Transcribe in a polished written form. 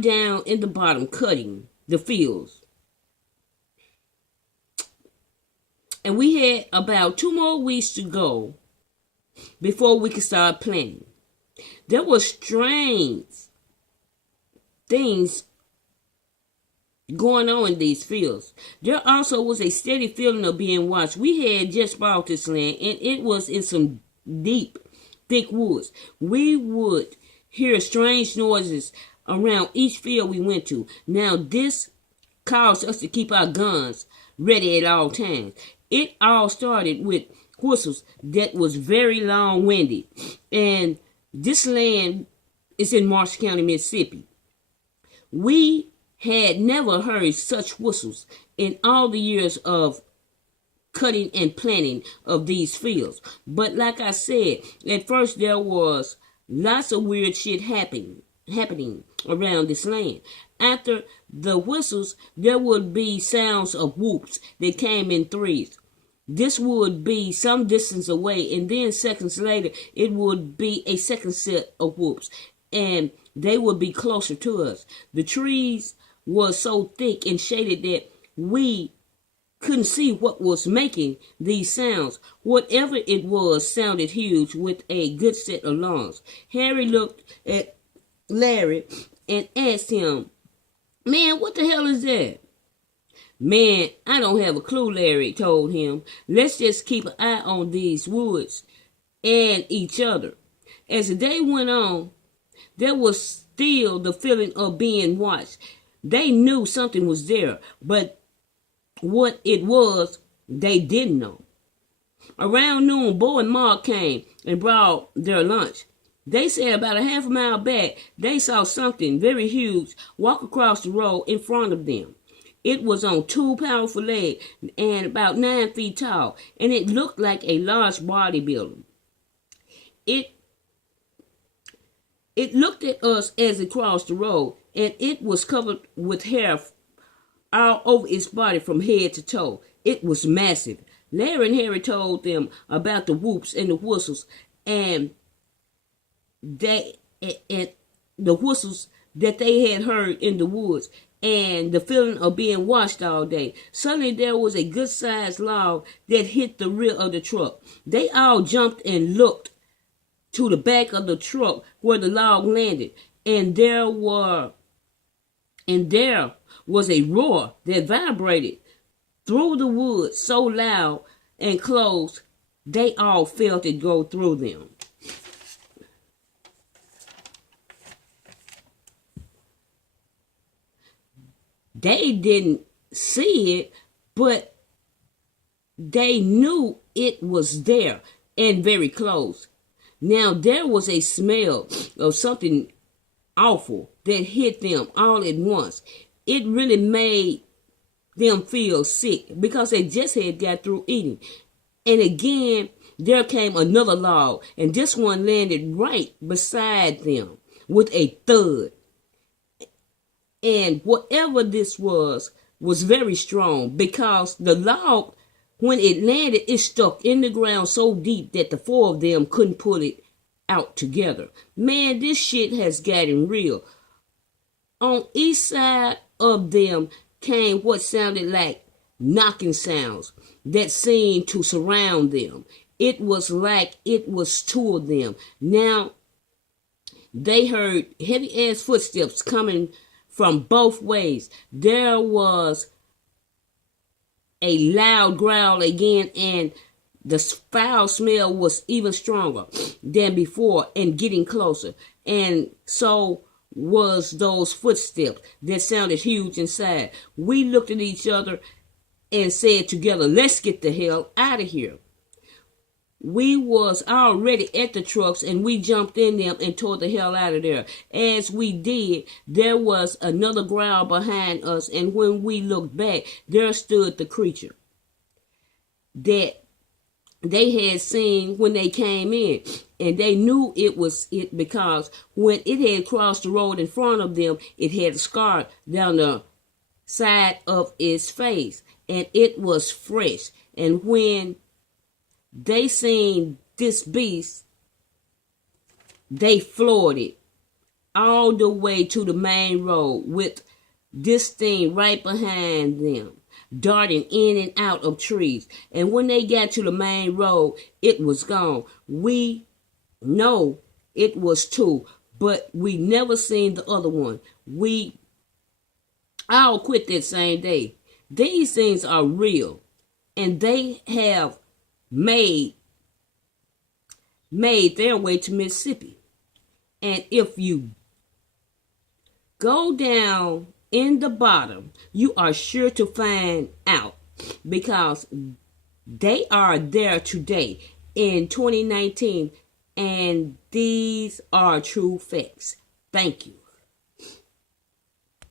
down in the bottom cutting the fields. And we had about 2 more weeks to go before we could start planting. There were strange things going on in these fields. There also was a steady feeling of being watched. We had just bought this land, and it was in some deep, thick woods. We would hear strange noises around each field we went to. Now, this caused us to keep our guns ready at all times. It all started with whistles that was very long-winded, and this land is in Marsh County, Mississippi. We had never heard such whistles in all the years of cutting and planting of these fields. But like I said, at first there was lots of weird shit happening around this land. After the whistles, there would be sounds of whoops that came in threes. This would be some distance away, and then seconds later, it would be a second set of whoops, and they would be closer to us. The trees were so thick and shaded that we couldn't see what was making these sounds. Whatever it was sounded huge with a good set of lungs. Harry looked at Larry and asked him, "Man, what the hell is that?" "Man, I don't have a clue," Larry told him. "Let's just keep an eye on these woods and each other." As the day went on, there was still the feeling of being watched. They knew something was there, but what it was, they didn't know. Around noon, Bo and Mark came and brought their lunch. They said about a half a mile back, they saw something very huge walk across the road in front of them. It was on 2 powerful legs and about 9 feet tall, and it looked like a large bodybuilder. It looked at us as it crossed the road, and it was covered with hair all over its body from head to toe. It was massive. Larry and Harry told them about the whoops and the whistles, and the whistles that they had heard in the woods, and the feeling of being watched all day. Suddenly there was a good-sized log that hit the rear of the truck. They all jumped and looked to the back of the truck where the log landed, and there was a roar that vibrated through the woods so loud and close they all felt it go through them. They didn't see it, but they knew it was there and very close. Now there was a smell of something awful that hit them all at once. It really made them feel sick because they just had got through eating. And again, there came another log, and this one landed right beside them with a thud. And whatever this was very strong, because the log, when it landed, it stuck in the ground so deep that the 4 of them couldn't pull it out together. Man, this shit has gotten real. On each side of them came what sounded like knocking sounds that seemed to surround them. It was like it was 2 of them. Now, they heard heavy-ass footsteps coming from both ways. There was a loud growl again, and the foul smell was even stronger than before and getting closer. And so was those footsteps that sounded huge inside. We looked at each other and said together, "Let's get the hell out of here." We was already at the trucks, and we jumped in them and tore the hell out of there. As we did, there was another growl behind us, and when we looked back, there stood the creature that they had seen when they came in. And they knew it was it because when it had crossed the road in front of them, it had a scar down the side of its face, and it was fresh. And when they seen this beast, they floored it all the way to the main road with this thing right behind them, darting in and out of trees. And when they got to the main road, it was gone. We know it was two, but we never seen the other one. We all quit that same day. These things are real, and they have made their way to Mississippi. And if you go down in the bottom, you are sure to find out, because they are there today in 2019, and these are true facts. Thank you.